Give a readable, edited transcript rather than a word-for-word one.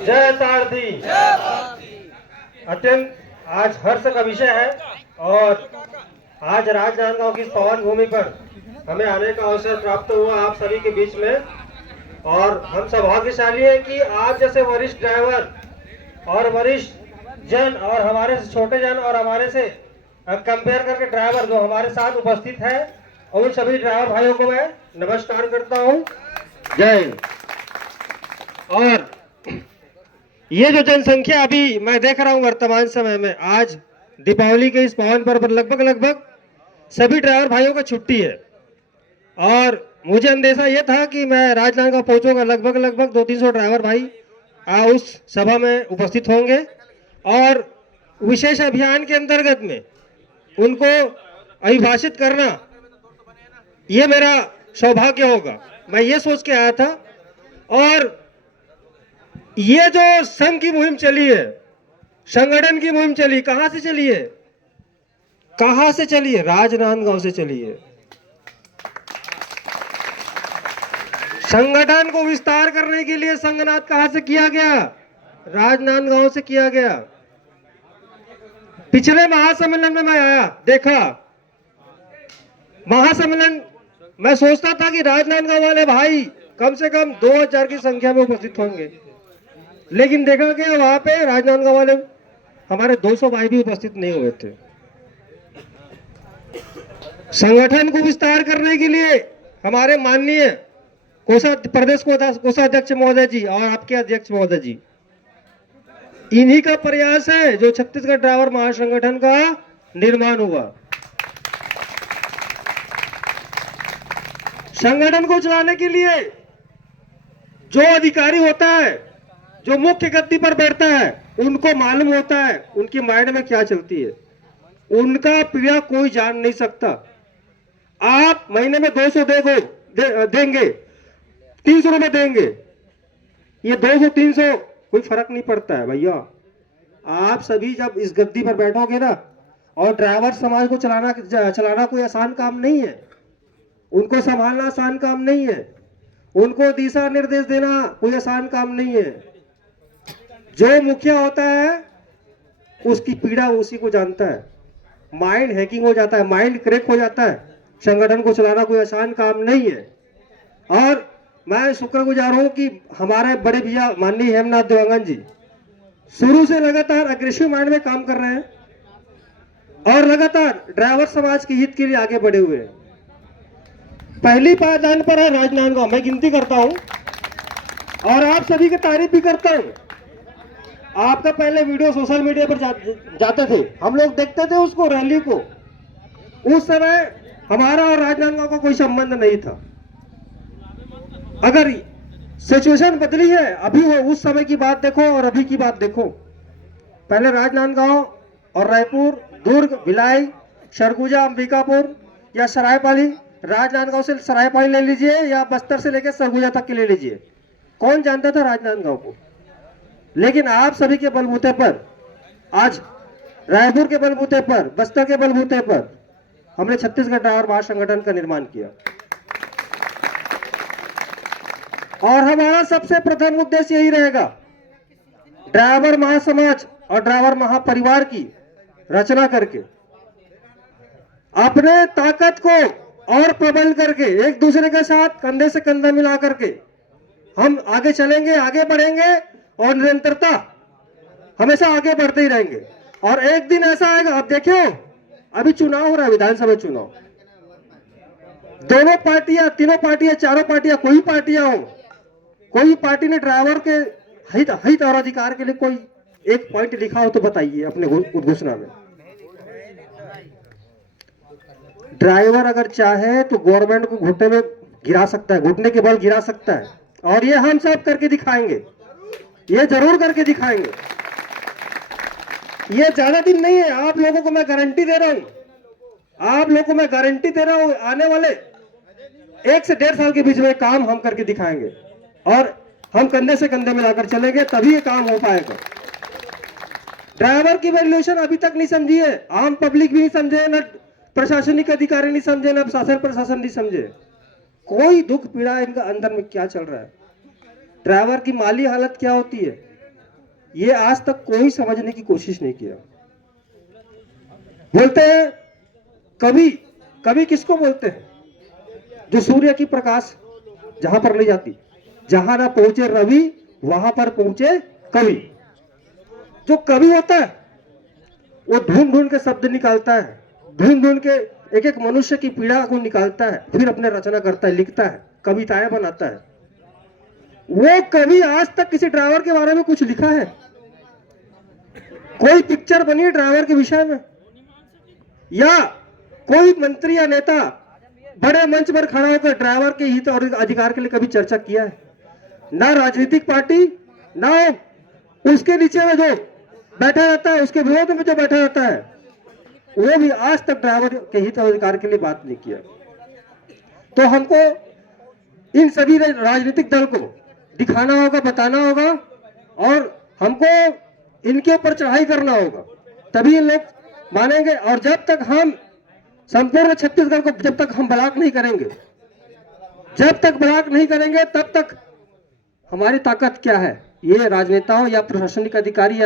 जय सारथी। अत्यंत आज हर्ष का विषय है और आज राजनांदगांव की इस पावन भूमि पर हमें आने का अवसर प्राप्त हुआ आप सभी के बीच में। और हम सौभाग्यशाली हैं कि आप जैसे वरिष्ठ ड्राइवर और वरिष्ठ जन और हमारे से छोटे जन और हमारे से कंपेयर करके ड्राइवर जो हमारे साथ उपस्थित है, और उन सभी ड्राइवर भाइयों को मैं नमस्कार करता हूं। जय हिंद। और ये जो जनसंख्या अभी मैं देख रहा हूं वर्तमान समय में, आज दीपावली के इस पावन पर्व पर लगभग सभी ड्राइवर भाइयों का छुट्टी है और मुझे अंदेशा ये था कि मैं राजनांदगांव पहुंचूंगा। लगभग 200-300 ड्राइवर भाई उस सभा में उपस्थित होंगे और विशेष अभियान के अंतर्गत में उनको अभिभाषित करना ये मेरा सौभाग्य होगा। मैं ये सोच के आया था। और ये जो संघ की मुहिम चली है, संगठन की मुहिम चली, कहां से चली है? कहां से चली है? राजनांदगांव से चली है। संगठन को विस्तार करने के लिए संघनाद कहां से किया गया? राजनांदगांव से किया गया। पिछले महासम्मेलन में मैं आया, देखा महासम्मेलन, मैं सोचता था कि राजनांदगांव वाले भाई कम से कम 2000 की संख्या में उपस्थित होंगे, लेकिन देखा गया वहां पे राजनांदगांव वाले हमारे 200 भाई भी उपस्थित नहीं हुए थे। संगठन को विस्तार करने के लिए हमारे माननीय प्रदेश कोषाध्यक्ष महोदय जी और आपके अध्यक्ष महोदय जी, इन्हीं का प्रयास है जो छत्तीसगढ़ ड्राइवर महासंगठन का निर्माण हुआ। संगठन को चलाने के लिए जो अधिकारी होता है, जो मुख्य गद्दी पर बैठता है, उनको मालूम होता है उनकी माइंड में क्या चलती है। उनका पीड़ा कोई जान नहीं सकता। आप महीने में 200 देंगे, 300 रुपए देंगे, ये 200-300 कोई फर्क नहीं पड़ता है भैया। आप सभी जब इस गद्दी पर बैठोगे ना, और ड्राइवर समाज को चलाना कोई आसान काम नहीं है। उनको संभालना आसान काम नहीं है। उनको दिशा निर्देश देना कोई आसान काम नहीं है। जो मुखिया होता है उसकी पीड़ा उसी को जानता है। माइंड हैकिंग हो जाता है, माइंड क्रैक हो जाता है। संगठन को चलाना कोई आसान काम नहीं है। और मैं शुक्रगुजार हूं कि हमारे बड़े भैया माननीय हेमनाथ देवांगन जी शुरू से लगातार अग्रेसिव माइंड में काम कर रहे हैं और लगातार ड्राइवर समाज के हित के लिए आगे बढ़े हुए हैं। पहली पायदान पर है राजनांदगांव, मैं गिनती करता हूं और आप सभी की तारीफ भी करता हूं। आपका पहले वीडियो सोशल मीडिया पर जाते थे, हम लोग देखते थे उसको, रैली को। उस समय हमारा और राजनांदगांव का कोई संबंध नहीं था। अगर सिचुएशन बदली है, अभी हो, उस समय की बात देखो और अभी की बात देखो। पहले राजनांदगांव और रायपुर, दुर्ग, भिलाई, सरगुजा, अंबिकापुर या सरायपाली, राजनांदगांव से सरायपाली ले लीजिए या बस्तर से लेकर सरगुजा तक के ले लीजिए, कौन जानता था राजनांदगांव को? लेकिन आप सभी के बलबूते पर आज रायपुर के बलबूते पर, बस्तर के बलबूते पर हमने छत्तीसगढ़ ड्राइवर महासंगठन का निर्माण किया। और हमारा सबसे प्रथम उद्देश्य यही रहेगा, ड्राइवर महासमाज और ड्राइवर महापरिवार की रचना करके अपने ताकत को और प्रबल करके एक दूसरे के साथ कंधे से कंधा मिला करके हम आगे चलेंगे, आगे बढ़ेंगे और निरंतरता हमेशा आगे बढ़ते ही रहेंगे। और एक दिन ऐसा आएगा, अब देखियो अभी चुनाव हो रहा है, विधानसभा चुनाव, दोनों पार्टियां, तीनों पार्टियां, चारों पार्टियां, कोई पार्टियां हो, कोई पार्टी ने ड्राइवर के हित और अधिकार के लिए कोई एक पॉइंट लिखा हो तो बताइए अपने उद्घोषणा में। ड्राइवर अगर चाहे तो गवर्नमेंट को घुटने में गिरा सकता है, घुटने के बल गिरा सकता है, और ये हम सब करके दिखाएंगे, ये जरूर करके दिखाएंगे। ये ज्यादा दिन नहीं है, आप लोगों को मैं गारंटी दे रहा हूं, आप लोगों को मैं गारंटी दे रहा हूं, आने वाले 1 से 1.5 साल के बीच में काम हम करके दिखाएंगे और हम कंधे से कंधे मिलाकर चलेंगे, तभी ये काम हो पाएगा। ड्राइवर की वैल्यूएशन अभी तक नहीं समझी है, आम पब्लिक भी नहीं समझे, न प्रशासनिक अधिकारी नहीं समझे, न शासन प्रशासन नहीं समझे। कोई दुख पीड़ा इनका अंदर में क्या चल रहा है, ड्राइवर की माली हालत क्या होती है, ये आज तक कोई समझने की कोशिश नहीं किया। बोलते हैं कवि, कवि किसको बोलते हैं? जो सूर्य की प्रकाश जहां पर ले जाती, जहां ना पहुंचे रवि वहां पर पहुंचे कवि। जो कवि होता है वो ढूंढ ढूंढ के शब्द निकालता है, ढूंढ ढूंढ के एक एक मनुष्य की पीड़ा को निकालता है, फिर अपने रचना करता है, लिखता है, कविताएं बनाता है। वो कवि आज तक किसी ड्राइवर के बारे में कुछ लिखा है? कोई पिक्चर बनी है ड्राइवर के विषय में? या कोई मंत्री या नेता बड़े मंच पर खड़ा होकर ड्राइवर के हित और अधिकार के लिए कभी चर्चा किया है? ना राजनीतिक पार्टी, ना उसके नीचे में जो बैठा रहता है, उसके विरोध में जो बैठा रहता है, वो भी आज तक ड्राइवर के हित और अधिकार के लिए बात नहीं किया। तो हमको इन सभी राजनीतिक दल को दिखाना होगा, बताना होगा, और हमको इनके ऊपर चढ़ाई करना होगा, तभी इन लोग मानेंगे। और जब तक हम संपूर्ण छत्तीसगढ़ को जब तक हम ब्लॉक नहीं करेंगे, जब तक ब्लॉक नहीं करेंगे, तब तक हमारी ताकत क्या है? ये राजनेताओं या प्रशासनिक अधिकारी